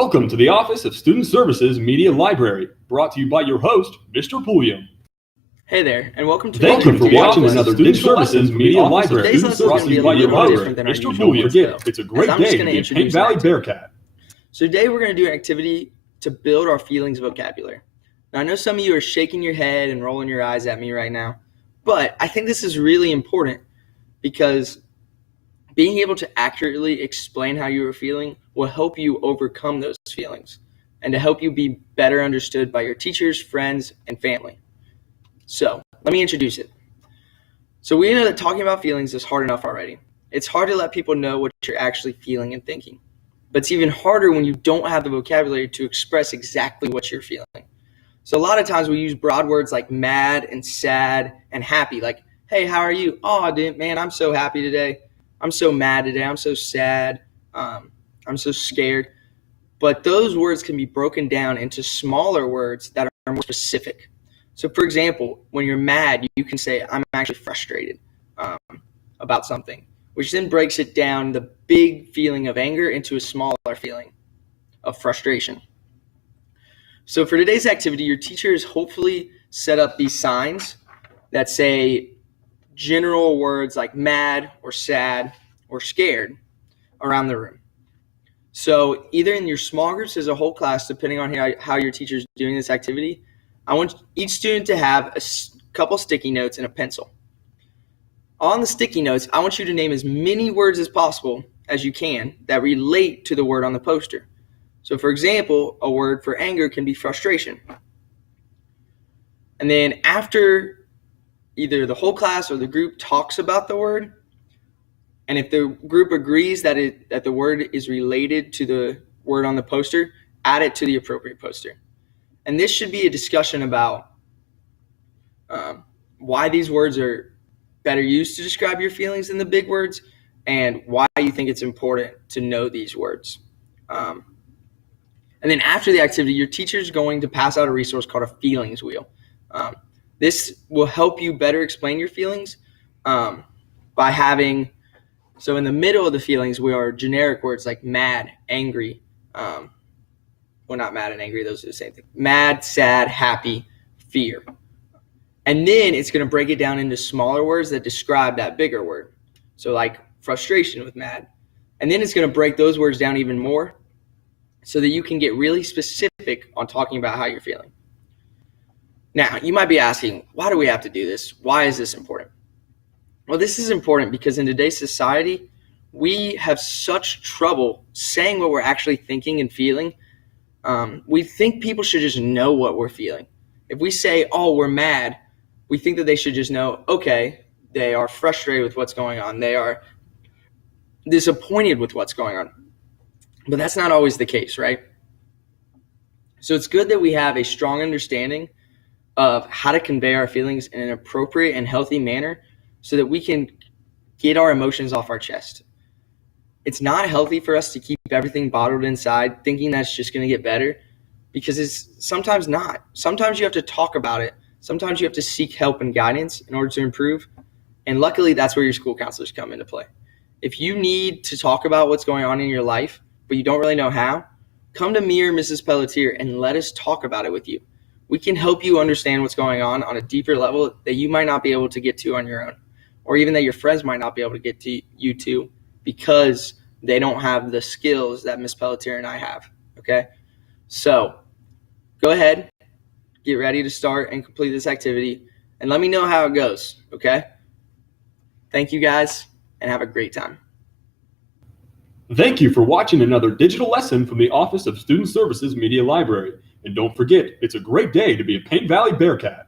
Welcome to the Office of Student Services Media Library, brought to you by your host, Mr. Pulliam. Hey there, and welcome to Thank you for watching another Student Services Media Library. Today's lesson is going to be a little bit different than our Mr. usual Pulliam, workflow, it's a as great I'm just day to going to be a introduce Paint Valley an Bearcat. So today we're going to do an activity to build our feelings vocabulary. Now I know some of you are shaking your head and rolling your eyes at me right now, but I think this is really important because being able to accurately explain how you are feeling will help you overcome those feelings and to help you be better understood by your teachers, friends, and family. So let me introduce it. So we know that talking about feelings is hard enough already. It's hard to let people know what you're actually feeling and thinking. But it's even harder when you don't have the vocabulary to express exactly what you're feeling. So a lot of times we use broad words like mad and sad and happy, like, hey, how are you? Oh, dude, man, I'm so happy today. I'm so mad today. I'm so sad. I'm so scared. But those words can be broken down into smaller words that are more specific. So, for example, when you're mad, you can say, I'm actually frustrated about something, which then breaks it down, the big feeling of anger, into a smaller feeling of frustration. So for today's activity, your teacher has hopefully set up these signs that say general words like mad or sad or scared around the room. So either in your small groups as a whole class, depending on how your teacher is doing this activity, I want each student to have a couple sticky notes and a pencil. On the sticky notes, I want you to name as many words as possible as you can that relate to the word on the poster. So for example, a word for anger can be frustration. And then after either the whole class or the group talks about the word, and if the group agrees that the word is related to the word on the poster, add it to the appropriate poster. And this should be a discussion about why these words are better used to describe your feelings than the big words, and why you think it's important to know these words. And then after the activity, your teacher is going to pass out a resource called a feelings wheel. This will help you better explain your feelings by having, so in the middle of the feelings wheel are generic words like mad, angry, well, not mad and angry, those are the same thing. Mad, sad, happy, fear. And then it's going to break it down into smaller words that describe that bigger word. So like frustration with mad. And then it's going to break those words down even more so that you can get really specific on talking about how you're feeling. Now, you might be asking, why do we have to do this? Why is this important? Well, this is important because in today's society, we have such trouble saying what we're actually thinking and feeling. We think people should just know what we're feeling. If we say, oh, we're mad, we think that they should just know, okay, they are frustrated with what's going on. They are disappointed with what's going on. But that's not always the case, right? So it's good that we have a strong understanding of how to convey our feelings in an appropriate and healthy manner so that we can get our emotions off our chest. It's not healthy for us to keep everything bottled inside, thinking that's just going to get better, because it's sometimes not. Sometimes you have to talk about it. Sometimes you have to seek help and guidance in order to improve. And luckily, that's where your school counselors come into play. If you need to talk about what's going on in your life, but you don't really know how, come to me or Mrs. Pelletier and let us talk about it with you. We can help you understand what's going on a deeper level that you might not be able to get to on your own, or even that your friends might not be able to get to you to because they don't have the skills that Ms. Pelletier and I have, okay? So go ahead, get ready to start and complete this activity, and let me know how it goes, okay? Thank you guys, and have a great time. Thank you for watching another digital lesson from the Office of Student Services Media Library. And don't forget, it's a great day to be a Paint Valley Bearcat.